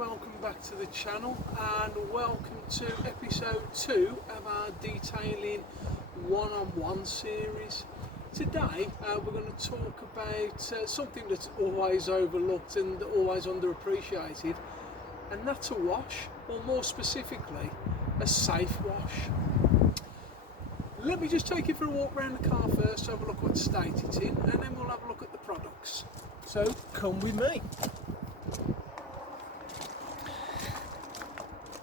welcome back to the channel and welcome to episode 2 of our detailing one-on-one series. Today we're going to talk about something that's always overlooked and always underappreciated, and that's a wash, or more specifically a safe wash. Let me just take you for a walk around the car first, have a look what state it's in, and then we'll have a look at the products. So come with me.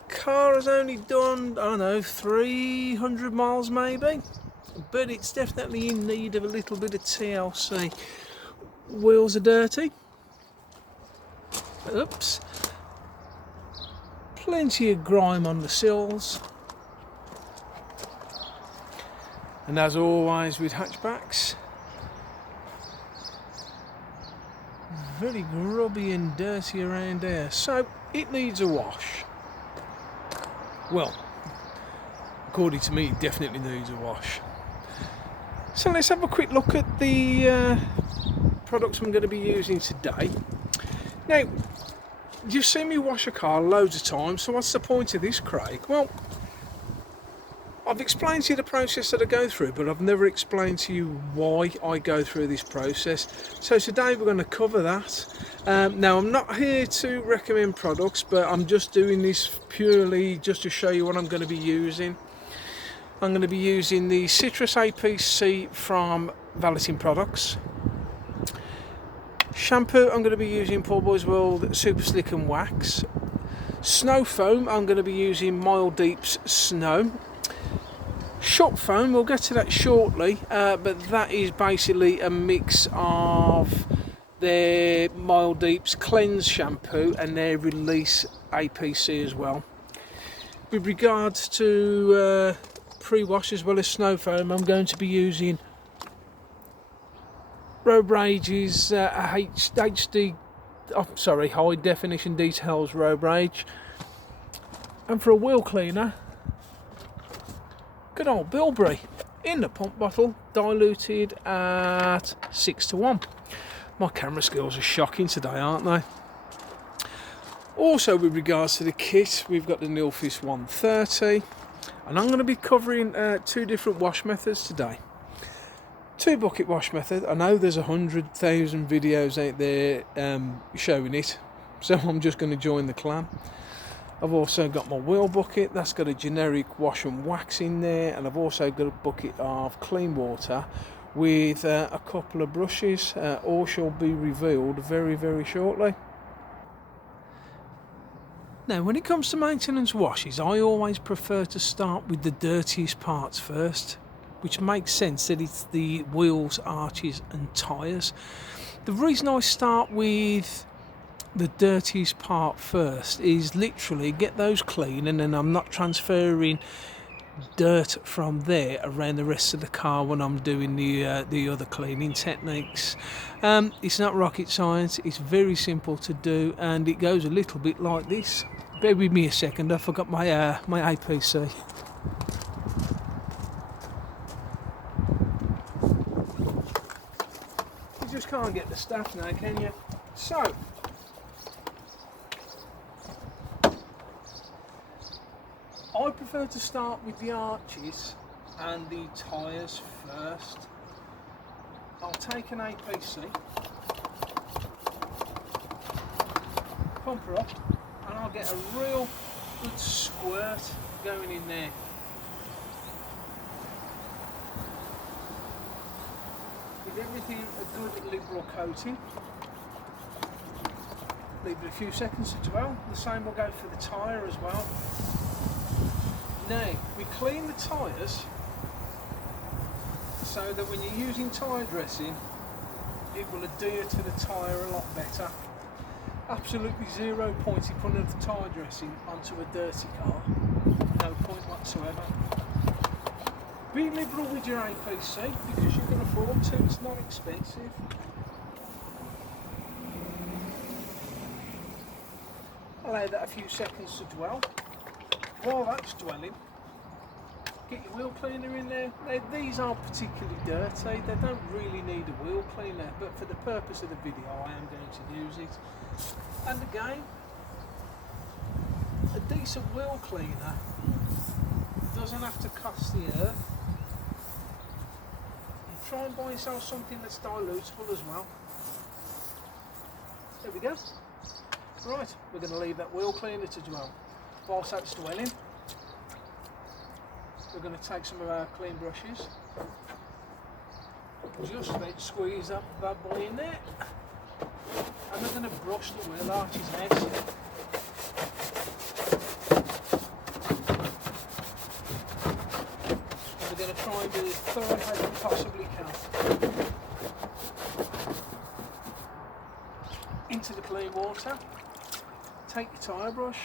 Car has only done, I don't know, 300 miles maybe, but it's definitely in need of a little bit of TLC. Wheels are dirty. Oops. Plenty of grime on the sills. And as always with hatchbacks, very grubby and dirty around here, so it needs a wash. Well, according to me, it definitely needs a wash. So let's have a quick look at the products I'm going to be using today. Now, you've seen me wash a car loads of times, so what's the point of this, Craig? Well, I've explained to you the process that I go through, but I've never explained to you why I go through this process. So today we're going to cover that. Now, I'm not here to recommend products, but I'm just doing this purely just to show you what I'm going to be using. I'm going to be using the Citrus APC from Valeting Products. Shampoo, I'm going to be using Poor Boys World Super Slick and Wax. Snow foam, I'm going to be using Mild Deeps Snow. Shock foam, we'll get to that shortly, but that is basically a mix of their Mild Deeps Cleanse shampoo and their Release APC as well. With regards to pre-wash as well as snow foam, I'm going to be using Road Rage's high definition details Road Rage. And for a wheel cleaner, good old Bilberry in the pump bottle, diluted at 6:1. My camera skills are shocking today, aren't they? Also, with regards to the kit, we've got the Nilfisk 130, and I'm going to be covering two different wash methods today. Two bucket wash method. I know there's 100,000 videos out there showing it, so I'm just going to join the clan. I've also got my wheel bucket, that's got a generic wash and wax in there, and I've also got a bucket of clean water with a couple of brushes, all shall be revealed very, very shortly. Now, when it comes to maintenance washes, I always prefer to start with the dirtiest parts first, which makes sense that it's the wheels, arches and tyres. The reason I start with the dirtiest part first is literally get those clean, and then I'm not transferring dirt from there around the rest of the car when I'm doing the other cleaning techniques. It's not rocket science, it's very simple to do, and it goes a little bit like this. Bear with me a second, I forgot my my APC. You just can't get the stuff now, can you? So I prefer to start with the arches and the tyres first. I'll take an APC, pump her up, and I'll get a real good squirt going in there. Give everything a good liberal coating. Leave it a few seconds to dwell. The same will go for the tyre as well. Now, we clean the tyres so that when you're using tyre dressing, it will adhere to the tyre a lot better. Absolutely zero point in putting the tyre dressing onto a dirty car. No point whatsoever. Be liberal with your APC because you can afford to, it's not expensive. Allow that a few seconds to dwell. While that's dwelling, get your wheel cleaner in there. Now, these aren't particularly dirty, they don't really need a wheel cleaner, but for the purpose of the video I am going to use it. And again, decent wheel cleaner doesn't have to cost the earth. And try and buy yourself something that's dilutable as well. There we go. Right, we're going to leave that wheel cleaner to dwell. Whilst that's dwelling, we're going to take some of our clean brushes. Just about squeeze that bad boy in there. And we're going to brush the wheel arches next. And we're going to try and do as thorough as we possibly can. Into the clean water. Take your tyre brush.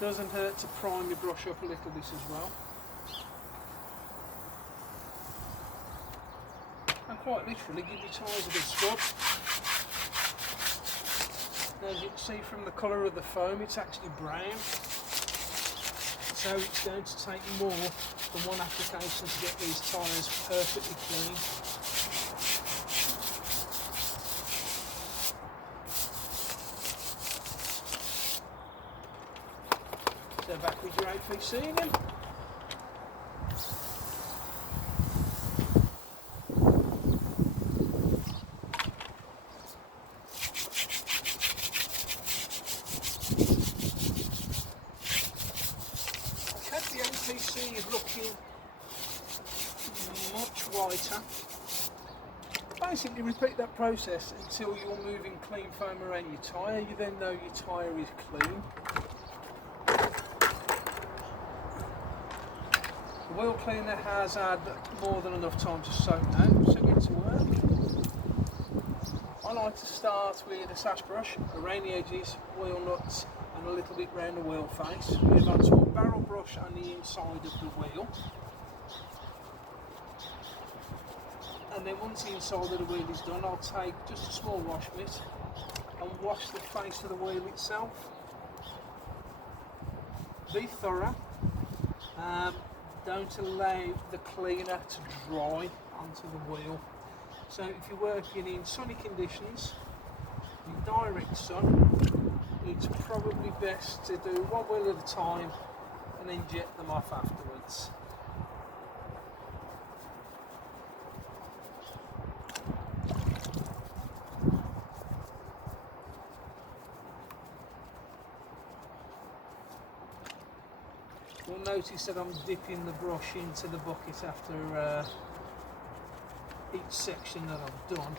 Doesn't hurt to prime your brush up a little bit as well. And quite literally give your tyres a good scrub. Now, as you can see from the colour of the foam, it's actually brown. So it's going to take more than one application to get these tyres perfectly clean. So back with your APC again. Okay, the APC is looking much whiter. Basically repeat that process until you're moving clean foam around your tyre. You then know your tyre is clean. The wheel cleaner has had more than enough time to soak now, so get to work. I like to start with a sash brush around the edges, wheel nuts and a little bit round the wheel face. Move on to a barrel brush on the inside of the wheel. And then once the inside of the wheel is done, I'll take just a small wash mitt and wash the face of the wheel itself. Be thorough. Don't allow the cleaner to dry onto the wheel. So if you're working in sunny conditions, in direct sun, it's probably best to do one wheel at a time and then jet them off afterwards. You'll notice that I'm dipping the brush into the bucket after each section that I've done.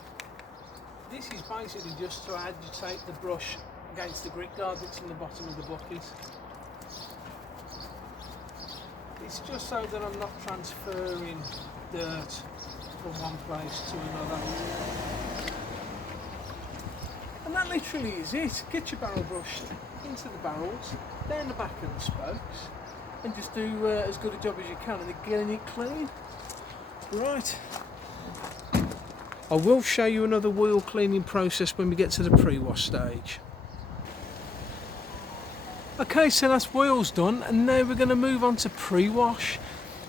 This is basically just to agitate the brush against the grit guard that's in the bottom of the bucket. It's just so that I'm not transferring dirt from one place to another. And that literally is it. Get your barrel brush into the barrels, down the back of the spokes, and just do as good a job as you can at getting it clean. Right. I will show you another wheel cleaning process when we get to the pre-wash stage. Okay, so that's wheels done, and now we're going to move on to pre-wash.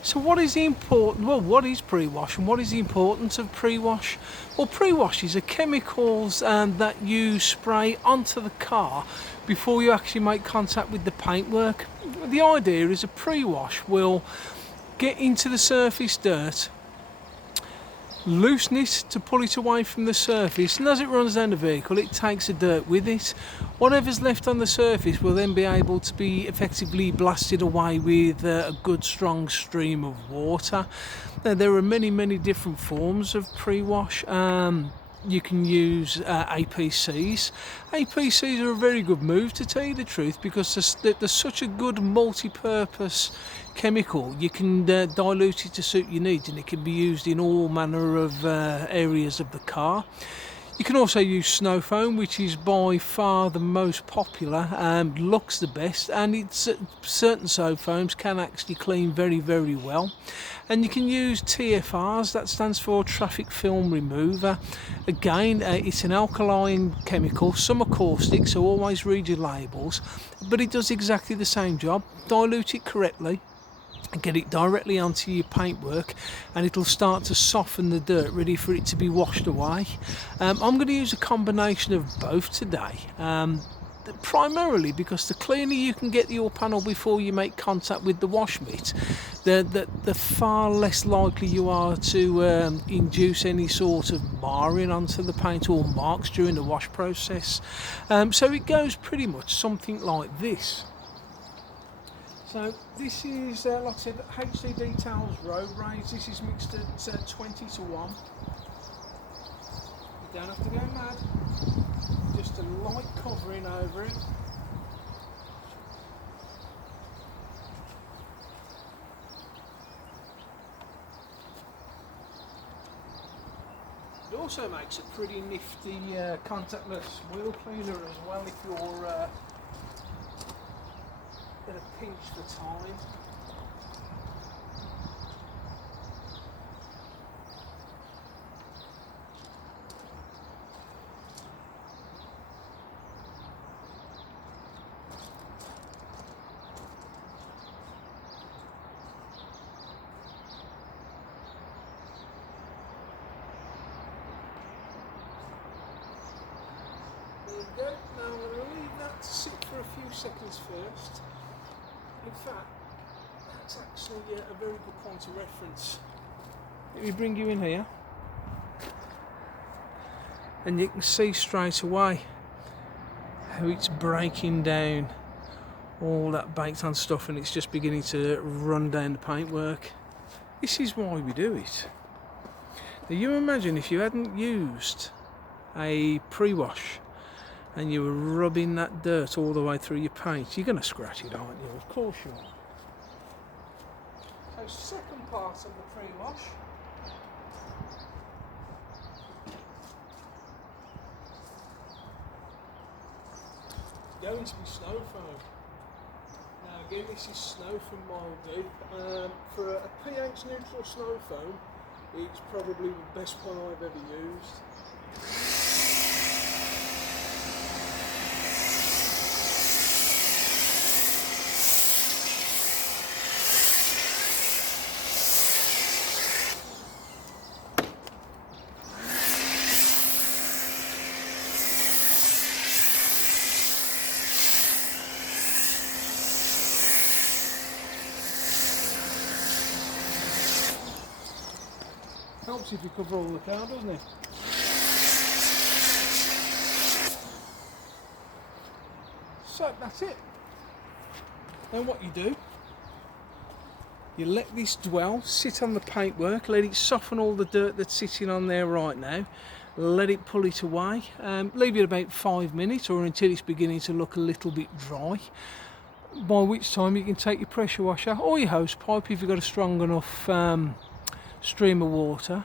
So what is the important? Well, what is pre-wash and what is the importance of pre-wash? Well, pre-washes are chemicals that you spray onto the car before you actually make contact with the paintwork. The idea is a pre-wash will get into the surface dirt, loosen it to pull it away from the surface, and as it runs down the vehicle it takes the dirt with it. Whatever's left on the surface will then be able to be effectively blasted away with a good strong stream of water. Now there are many different forms of pre-wash. You can use APCs. APCs are a very good move, to tell you the truth, because they're such a good multi-purpose chemical. You can dilute it to suit your needs, and it can be used in all manner of areas of the car. You can also use snow foam, which is by far the most popular and looks the best, and it's certain snow foams can actually clean very well. And you can use TFRs, that stands for traffic film remover. Again, it's an alkaline chemical. Some are caustic, so always read your labels, but it does exactly the same job. Dilute it correctly, and get it directly onto your paintwork, and it'll start to soften the dirt, ready for it to be washed away. I'm going to use a combination of both today. Primarily because the cleaner you can get your panel before you make contact with the wash mitt, the far less likely you are to induce any sort of marring onto the paint or marks during the wash process. So it goes pretty much something like this. So this is, like I said, HD Details Road Rage. This is mixed at 20 to 1. You don't have to go mad. Just a light covering over it. It also makes a pretty nifty contactless wheel cleaner as well if you're at a pinch for time. There we go. Now I'm going to leave that to sit for a few seconds first. In fact, that's actually a very good point of reference. Let me bring you in here, and you can see straight away how it's breaking down all that baked on stuff, and it's just beginning to run down the paintwork. This is why we do it. Now you imagine if you hadn't used a pre-wash and you were rubbing that dirt all the way through your paint, you're going to scratch it, aren't you? Of course you are. So second part of the pre-wash. Going to be snow foam. Now again, this is snow from Mildew. For a pH neutral snow foam, it's probably the best one I've ever used. Helps if you cover all the car, doesn't it? So that's it. Then what you do, you let this dwell, sit on the paintwork, let it soften all the dirt that's sitting on there right now, let it pull it away, leave it about 5 minutes or until it's beginning to look a little bit dry, by which time you can take your pressure washer or your hose pipe if you've got a strong enough stream of water,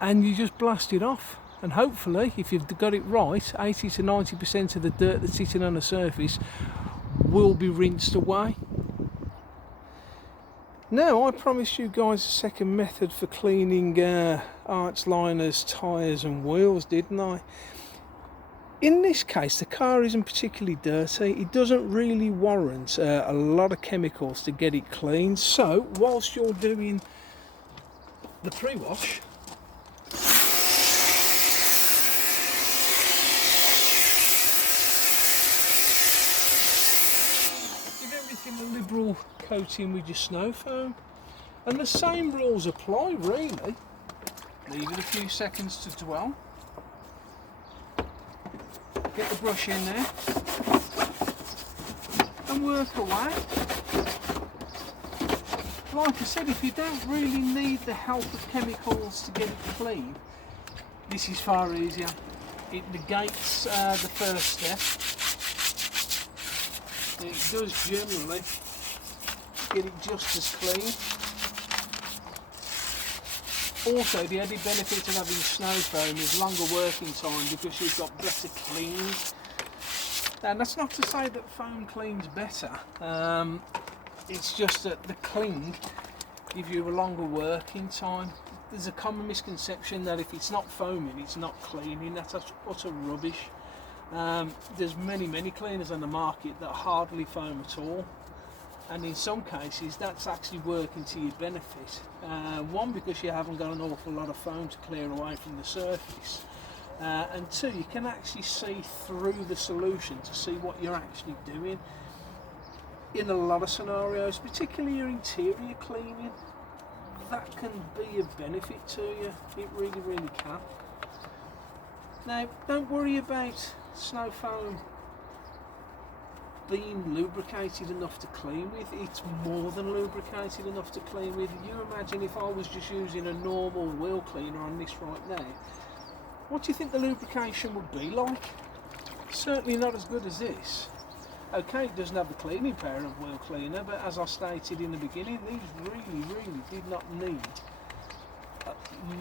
and you just blast it off, and hopefully if you've got it right, 80 to 90% of the dirt that's sitting on the surface will be rinsed away. Now I promised you guys a second method for cleaning arch liners, tyres and wheels, didn't I? In this case the car isn't particularly dirty, it doesn't really warrant a lot of chemicals to get it clean, so whilst you're doing the pre-wash, give everything a liberal coating with your snow foam, and the same rules apply really. Leave it a few seconds to dwell, get the brush in there and work away. Like I said, if you don't really need the help of chemicals to get it clean, this is far easier. It negates the first step. It does generally get it just as clean. Also, the added benefit of having snow foam is longer working time because you've got better cleaning. And that's not to say that foam cleans better. It's just that the cling gives you a longer working time. There's a common misconception that if it's not foaming, it's not cleaning. That's utter rubbish. There's many cleaners on the market that hardly foam at all. and in some cases that's actually working to your benefit. One, because you haven't got an awful lot of foam to clear away from the surface, and two, you can actually see through the solution to see what you're actually doing. In a lot of scenarios, particularly your interior cleaning, that can be a benefit to you. It really, really can. Now, don't worry about snow foam being lubricated enough to clean with. It's more than lubricated enough to clean with. You imagine if I was just using a normal wheel cleaner on this right now, what do you think the lubrication would be like? Certainly not as good as this. Okay, it doesn't have the cleaning power of wheel cleaner, but as I stated in the beginning, these really did not need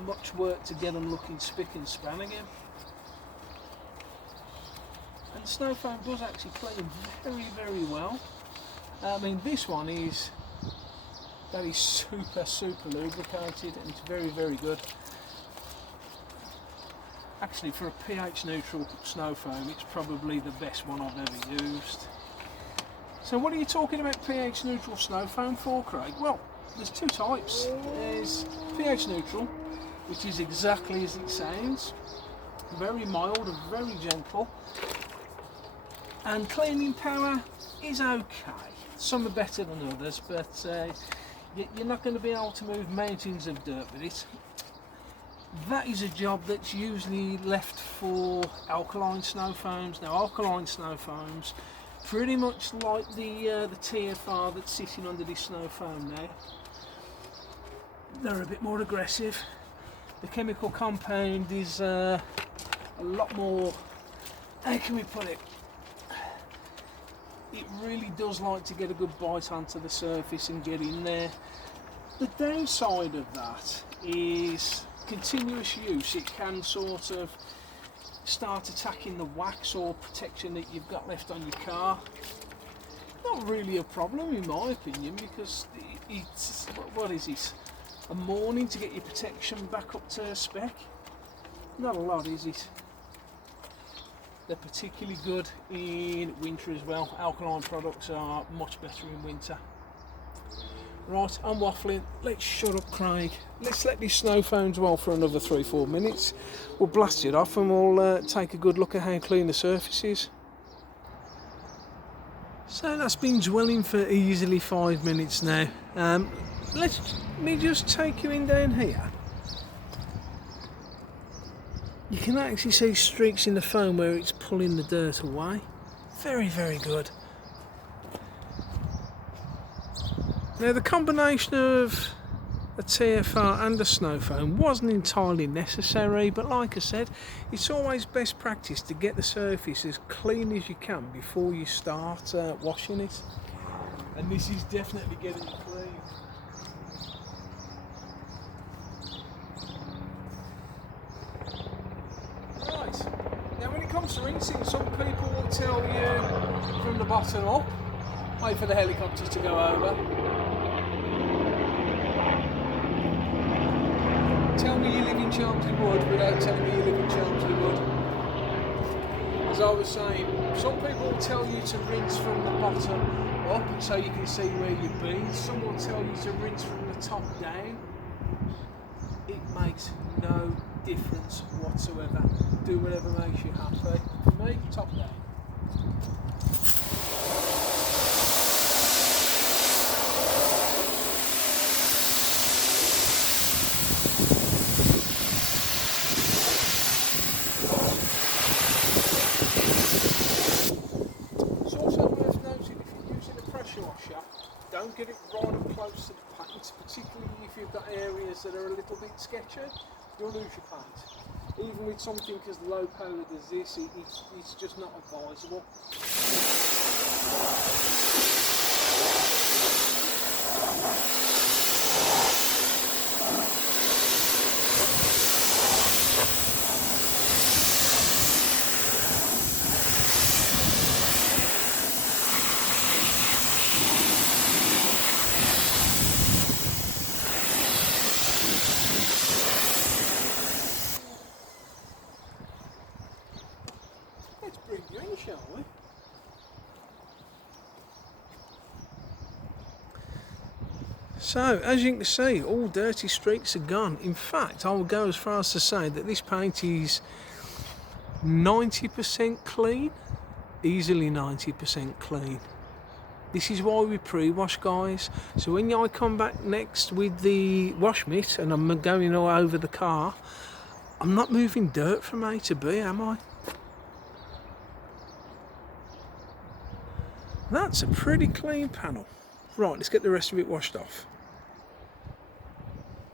much work to get them looking spick and span again. And snow foam does actually clean very well. I mean, this one is super lubricated, and it's very good. Actually, for a pH neutral snow foam, it's probably the best one I've ever used. So what are you talking about pH neutral snow foam for, Craig? Well, there's two types. There's pH neutral, which is exactly as it sounds, very mild and very gentle, and cleaning power is okay. Some are better than others, but you're not going to be able to move mountains of dirt with it. That is a job that's usually left for alkaline snow foams. Now, alkaline snow foams, pretty much like the TFR that's sitting under this snow foam now, they're a bit more aggressive. The chemical compound is a lot more, how can we put it? It really does like to get a good bite onto the surface and get in there. The downside of that is continuous use. It can sort of start attacking the wax or protection that you've got left on your car. Not really a problem in my opinion, because it's, what is it, a morning to get your protection back up to spec? Not a lot, is it? They're particularly good in winter as well. Alkaline products are much better in winter. Right, I'm waffling. Let's shut up, Craig. Let's let these snow foam dwell for another 3-4 minutes. We'll blast it off and we'll take a good look at how clean the surface is. So that's been dwelling for easily 5 minutes now. Let me just take you in down here. You can actually see streaks in the foam where it's pulling the dirt away. Very good. Now, the combination of a TFR and a snow foam wasn't entirely necessary, but like I said, it's always best practice to get the surface as clean as you can before you start washing it. And this is definitely getting it clean. Right, now when it comes to rinsing, some people will tell you from the bottom up, wait for the helicopters to go over. Tell me you live in Chelmsley Wood without telling me you live in Chelmsley Wood. As I was saying, some people will tell you to rinse from the bottom up so you can see where you've been. Some will tell you to rinse from the top down. It makes no difference whatsoever. Do whatever makes you happy. For me, top down. Don't get it right up close to the paint, particularly if you've got areas that are a little bit sketchy, you'll lose your paint. Even with something as low powered as this, it's just not advisable. Let's bring you in, shall we? So, as you can see, all dirty streaks are gone. In fact, I would go as far as to say that this paint is 90% clean, easily 90% clean. This is why we pre-wash, guys. So when I come back next with the wash mitt and I'm going all over the car, I'm not moving dirt from A to B, am I? That's a pretty clean panel. Right, let's get the rest of it washed off.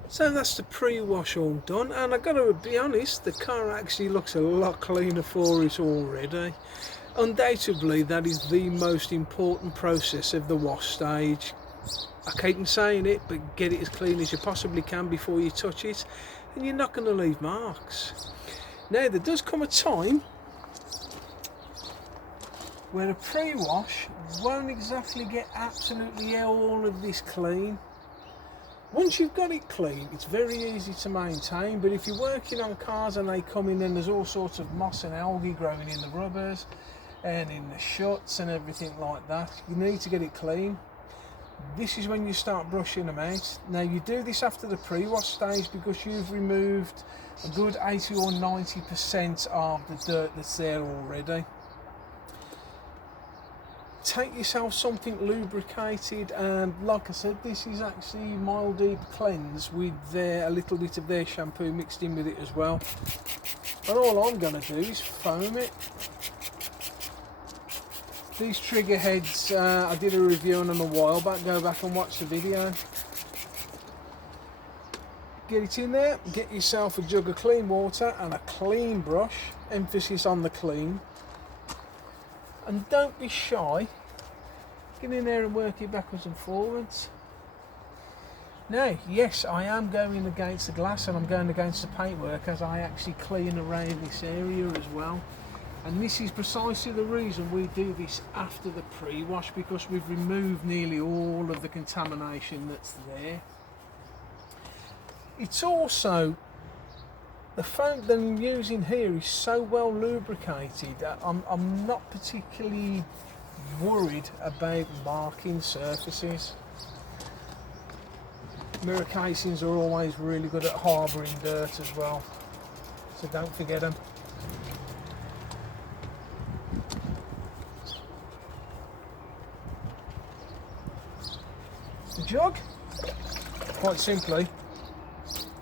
So that's the pre-wash all done, and I've got to be honest, the car actually looks a lot cleaner for it already. Undoubtedly, that is the most important process of the wash stage. I keep on saying it, but get it as clean as you possibly can before you touch it, and you're not going to leave marks. Now, there does come a time where a pre-wash won't exactly get absolutely all of this clean. Once you've got it clean, it's very easy to maintain, but if you're working on cars and they come in and there's all sorts of moss and algae growing in the rubbers and in the shuts and everything like that, you need to get it clean. This is when you start brushing them out. Now, you do this after the pre-wash stage because you've removed a good 80 or 90% of the dirt that's there already. Take yourself something lubricated, and like I said, this is actually Mild Deep Cleanse with a little bit of their shampoo mixed in with it as well. And all I'm going to do is foam it. These trigger heads, I did a review on them a while back, go back and watch the video. Get it in there, get yourself a jug of clean water and a clean brush, emphasis on the clean. And don't be shy, get in there and work it backwards and forwards. Now, yes, I am going against the glass and I'm going against the paintwork as I actually clean around this area as well. And this is precisely the reason we do this after the pre-wash, because we've removed nearly all of the contamination that's there. It's also, the foam that I'm using here is so well lubricated that I'm not particularly worried about marking surfaces. Mirror casings are always really good at harbouring dirt as well, so don't forget them. The jug, quite simply,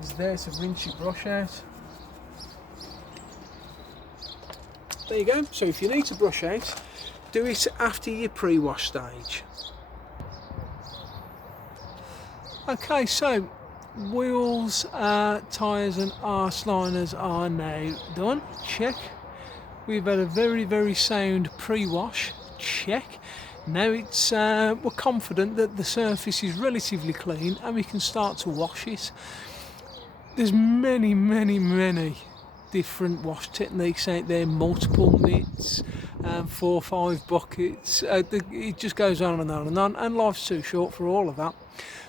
is there to rinse your brush out. There you go. So if you need to brush out, do it after your pre-wash stage. Okay, so wheels, tyres and arse liners are now done. Check. We've had a very, very sound pre-wash. Check. Now it's we're confident that the surface is relatively clean and we can start to wash it. There's many different wash techniques out there, multiple mitts, 4 or 5 buckets. It just goes on and on and on, and life's too short for all of that.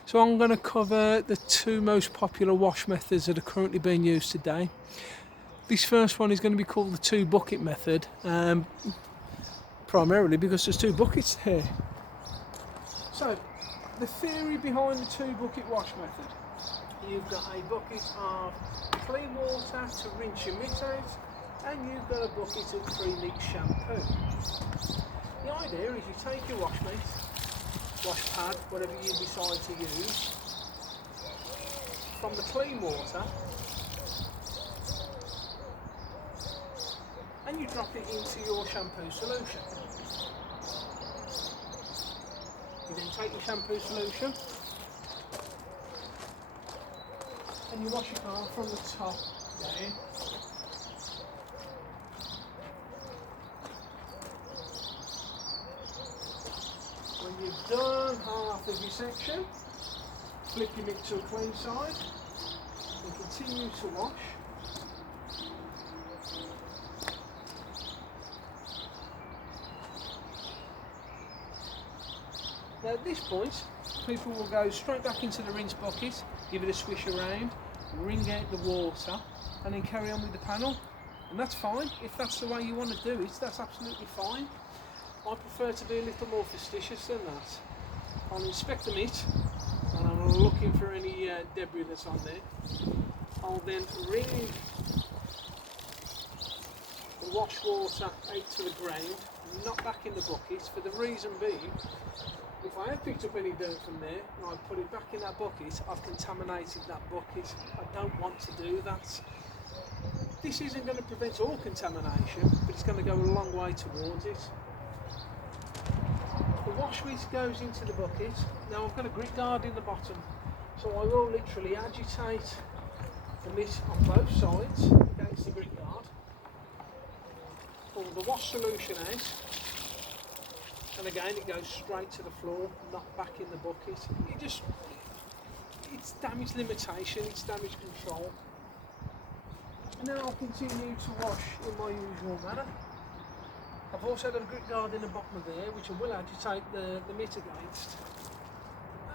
So I'm going to cover the 2 most popular wash methods that are currently being used today. This first one is going to be called the 2 bucket method, primarily because there's 2 buckets here. So the theory behind the 2 bucket wash method: you've got a bucket of clean water to rinse your mitt out, and you've got a bucket of pre-mixed shampoo. The idea is you take your wash mitt, wash pad, whatever you decide to use, from the clean water, and you drop it into your shampoo solution. You then take your shampoo solution and you wash your car from the top down. When you've done half of your section, flip your mitt to a clean side and continue to wash. Now at this point, people will go straight back into the rinse bucket, give it a swish around, wring out the water, and then carry on with the panel. And that's fine. If that's the way you want to do it, that's absolutely fine. I prefer to be a little more fastidious than that. I'll inspect the mitt and I'll looking for any debris that's on there. I'll then wring the wash water out to the ground, not back in the bucket, for the reason being, if I have picked up any dirt from there and I put it back in that bucket, I've contaminated that bucket. I don't want to do that. This isn't going to prevent all contamination, but it's going to go a long way towards it. The wash mitt goes into the bucket. Now I've got a grit guard in the bottom, so I will literally agitate the mitt on both sides against the grit guard, pull the wash solution out, and again it goes straight to the floor, not back in the bucket. It's damage limitation, it's damage control. And then I'll continue to wash in my usual manner. I've also got a grit guard in the bottom of there, which I will agitate the mitt against.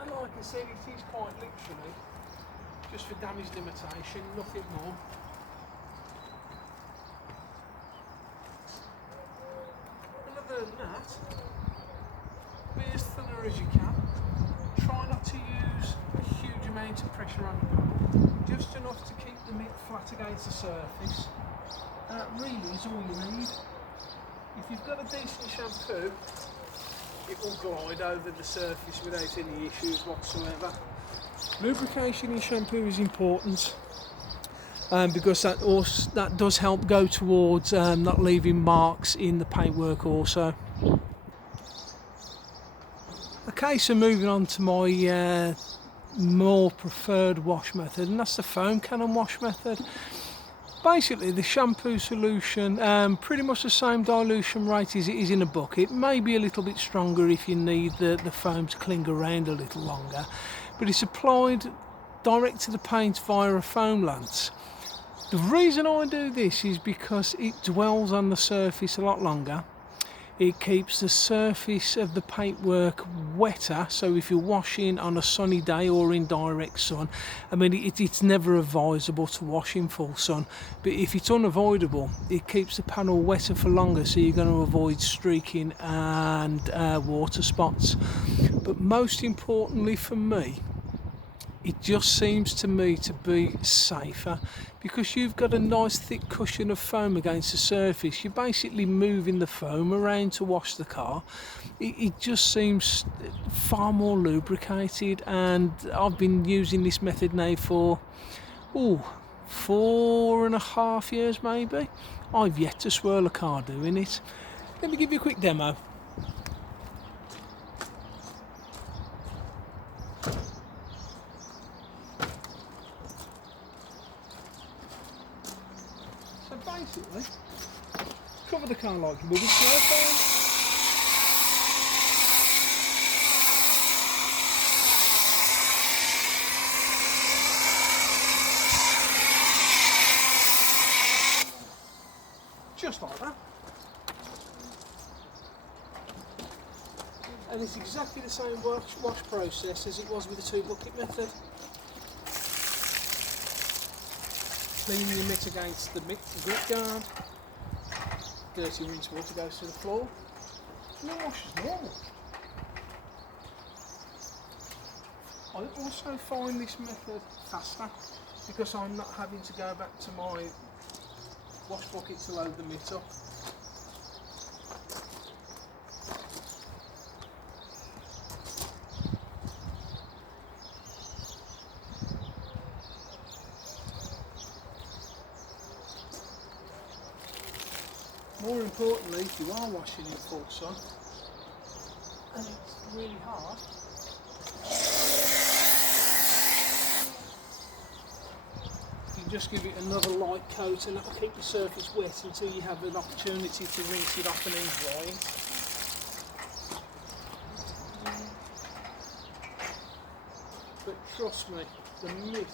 And like I said, it is quite literally just for damage limitation, nothing more. And other than that, be as thinner as you can. Try not to use a huge amount of pressure on the pump, just enough to keep the mitt flat against the surface. That really is all you need. If you've got a decent shampoo, it will glide over the surface without any issues whatsoever. Lubrication in shampoo is important because that does help go towards not leaving marks in the paintwork also. Okay, so moving on to my more preferred wash method, and that's the foam cannon wash method. Basically the shampoo solution, pretty much the same dilution rate as it is in a bucket, maybe a little bit stronger if you need the foam to cling around a little longer, but it's applied direct to the paint via a foam lance. The reason I do this is because it dwells on the surface a lot longer. It keeps the surface of the paintwork wetter, so if you're washing on a sunny day or in direct sun, I mean it's never advisable to wash in full sun, but if it's unavoidable, it keeps the panel wetter for longer, so you're going to avoid streaking and water spots. But most importantly for me, it just seems to me to be safer because you've got a nice thick cushion of foam against the surface. You're basically moving the foam around to wash the car. It just seems far more lubricated, and I've been using this method now for 4.5 years maybe. I've yet to swirl a car doing it. Let me give you a quick demo. Basically, cover the car like you would with snow foam. Just like that. And it's exactly the same wash process as it was with the 2-bucket method. Clean your mitt against the grit guard, dirty rinse water goes to the floor, and then wash as normal. I also find this method faster because I'm not having to go back to my wash bucket to load the mitt up. More importantly, if you are washing in full sun and it's really hard, you can just give it another light coat and that will keep the surface wet until you have an opportunity to rinse it off and then dry it. But trust me, the mitt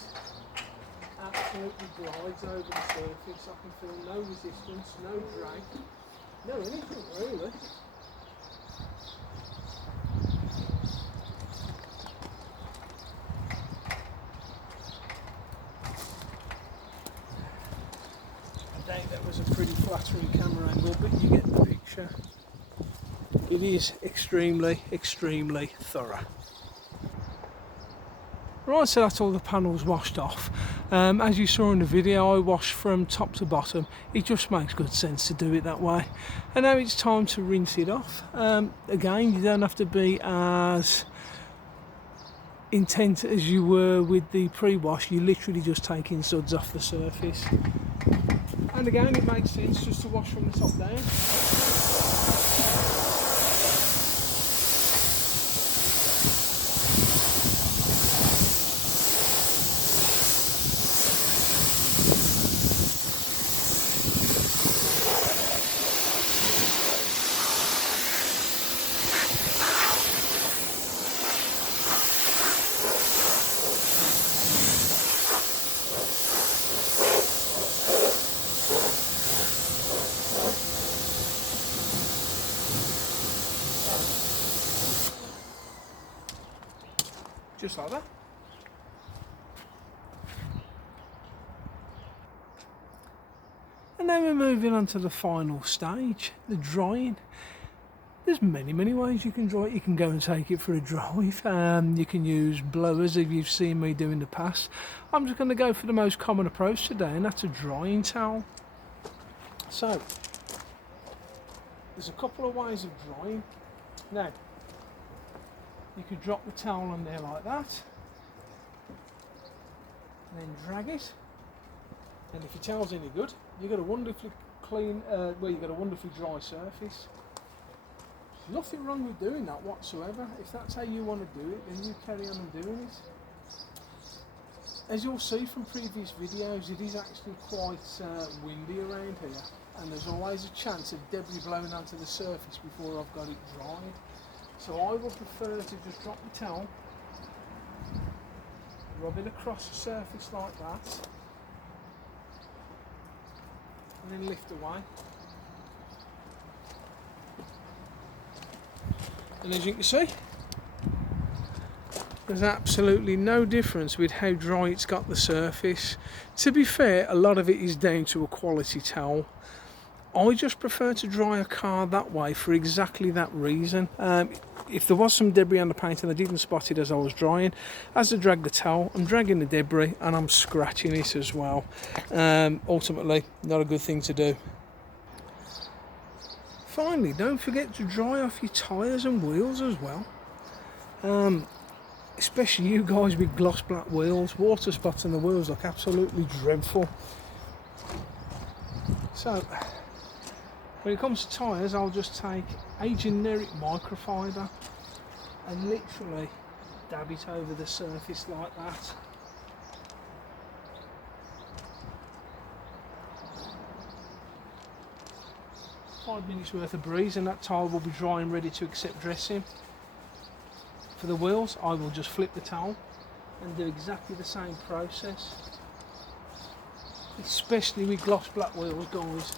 absolutely glides over the surface. I can feel no resistance, no drag, no anything really. I doubt that was a pretty flattering camera angle, but you get the picture. It is extremely, extremely thorough. Right, so that's all the panels washed off. As you saw in the video, I washed from top to bottom. It just makes good sense to do it that way. And now it's time to rinse it off. Again, you don't have to be as intent as you were with the pre-wash. You're literally just taking suds off the surface. And again, it makes sense just to wash from the top down. Just like that. And then we're moving on to the final stage, the drying. There's many ways you can dry it. You can go and take it for a drive. You can use blowers, if you've seen me do in the past. I'm just going to go for the most common approach today, and that's a drying towel. So, there's a couple of ways of drying. Now, you could drop the towel on there like that, and then drag it. And if your towel's any good, you've got a wonderfully clean, you've got a wonderfully dry surface. Nothing wrong with doing that whatsoever. If that's how you want to do it, then you carry on and doing it. As you'll see from previous videos, it is actually quite windy around here, and there's always a chance of debris blowing onto the surface before I've got it dried. So I would prefer to just drop the towel, rub it across the surface like that, and then lift away. And as you can see, there's absolutely no difference with how dry it's got the surface. To be fair, a lot of it is down to a quality towel. I just prefer to dry a car that way for exactly that reason. If there was some debris on the paint and I didn't spot it as I was drying, as I drag the towel, I'm dragging the debris and I'm scratching it as well. Ultimately, not a good thing to do. Finally, don't forget to dry off your tyres and wheels as well. Especially you guys with gloss black wheels, water spots on the wheels look absolutely dreadful. So, when it comes to tyres, I'll just take a generic microfiber and literally dab it over the surface like that. Five minutes worth of breeze and that tile will be dry and ready to accept dressing. For the wheels, I will just flip the towel and do exactly the same process. Especially with gloss black wheels, guys.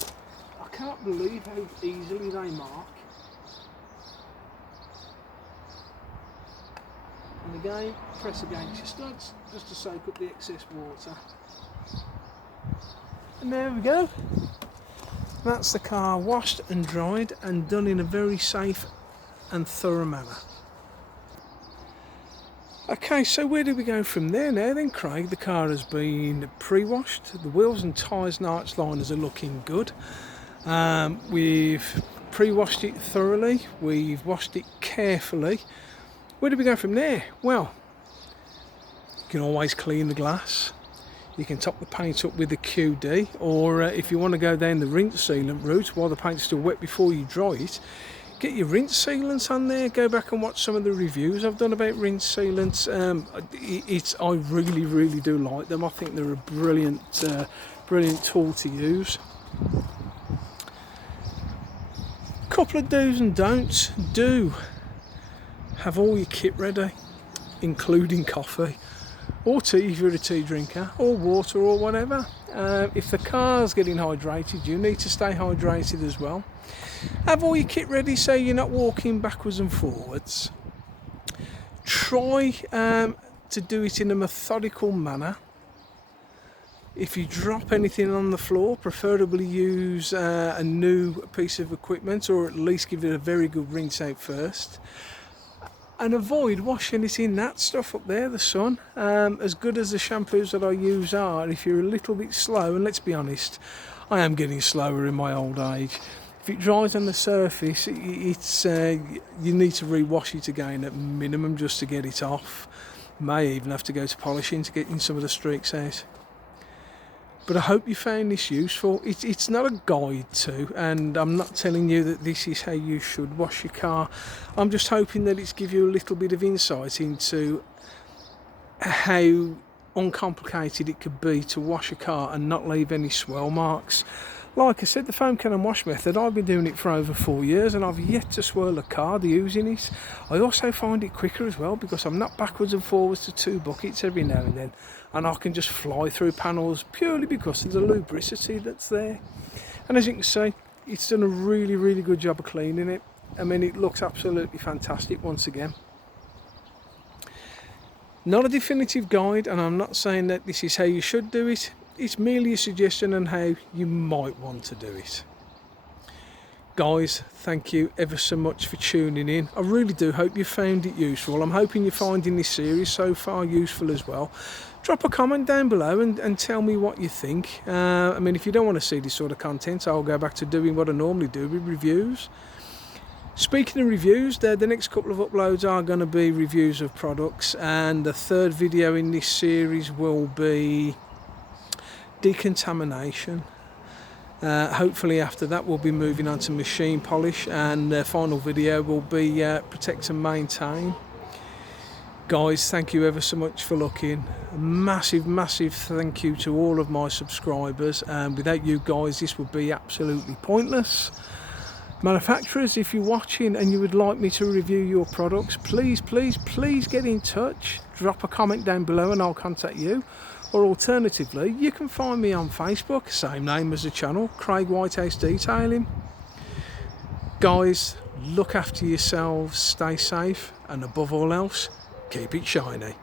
I can't believe how easily they mark. And again, press against your studs just to soak up the excess water. And there we go. That's the car washed and dried and done in a very safe and thorough manner. Okay, so where do we go from there now then, Craig? The car has been pre-washed, the wheels and tyres and arch liners are looking good. We've pre-washed it thoroughly, we've washed it carefully. Where do we go from there? Well, you can always clean the glass. You can top the paint up with the QD, or if you want to go down the rinse sealant route while the paint's still wet before you dry it, get your rinse sealants on there. Go back and watch some of the reviews I've done about rinse sealants. I really do like them. I think they're a brilliant tool to use. Couple of do's and don'ts. Do have all your kit ready, including coffee or tea if you're a tea drinker, or water or whatever. If the car's getting hydrated, you need to stay hydrated as well. Have all your kit ready so you're not walking backwards and forwards. Try to do it in a methodical manner. If you drop anything on the floor, preferably use a new piece of equipment, or at least give it a very good rinse out first. and avoid washing it in that stuff up there, the sun. As good as the shampoos that I use are, if you're a little bit slow, and let's be honest, I am getting slower in my old age. If it dries on the surface, it's you need to rewash it again at minimum just to get it off. May even have to go to polishing to get in some of the streaks out. But I hope you found this useful. It's not a guide to, and I'm not telling you that this is how you should wash your car. I'm just hoping that it's give you a little bit of insight into how uncomplicated it could be to wash a car and not leave any swirl marks. Like I said, the foam can and wash method, I've been doing it for over 4 years and I've yet to swirl a card using it. I also find it quicker as well because I'm not backwards and forwards to 2 buckets every now and then, and I can just fly through panels purely because of the lubricity that's there. And as you can see, it's done a really good job of cleaning it. I mean, it looks absolutely fantastic once again. Not a definitive guide, and I'm not saying that this is how you should do it. It's merely a suggestion on how you might want to do it. Guys, thank you ever so much for tuning in. I really do hope you found it useful. I'm hoping you're finding this series so far useful as well. Drop a comment down below and tell me what you think. I mean, if you don't want to see this sort of content, I'll go back to doing what I normally do with reviews. Speaking of reviews, the next couple of uploads are going to be reviews of products, and the third video in this series will be decontamination. Hopefully after that we'll be moving on to machine polish, and the final video will be protect and maintain. Guys, thank you ever so much for looking. A massive thank you to all of my subscribers, and without you guys this would be absolutely pointless. Manufacturers, if you're watching and you would like me to review your products, please get in touch. Drop a comment down below and I'll contact you. Or alternatively, you can find me on Facebook, same name as the channel, Craig Whitehouse Detailing. Guys, look after yourselves, stay safe, and above all else, keep it shiny.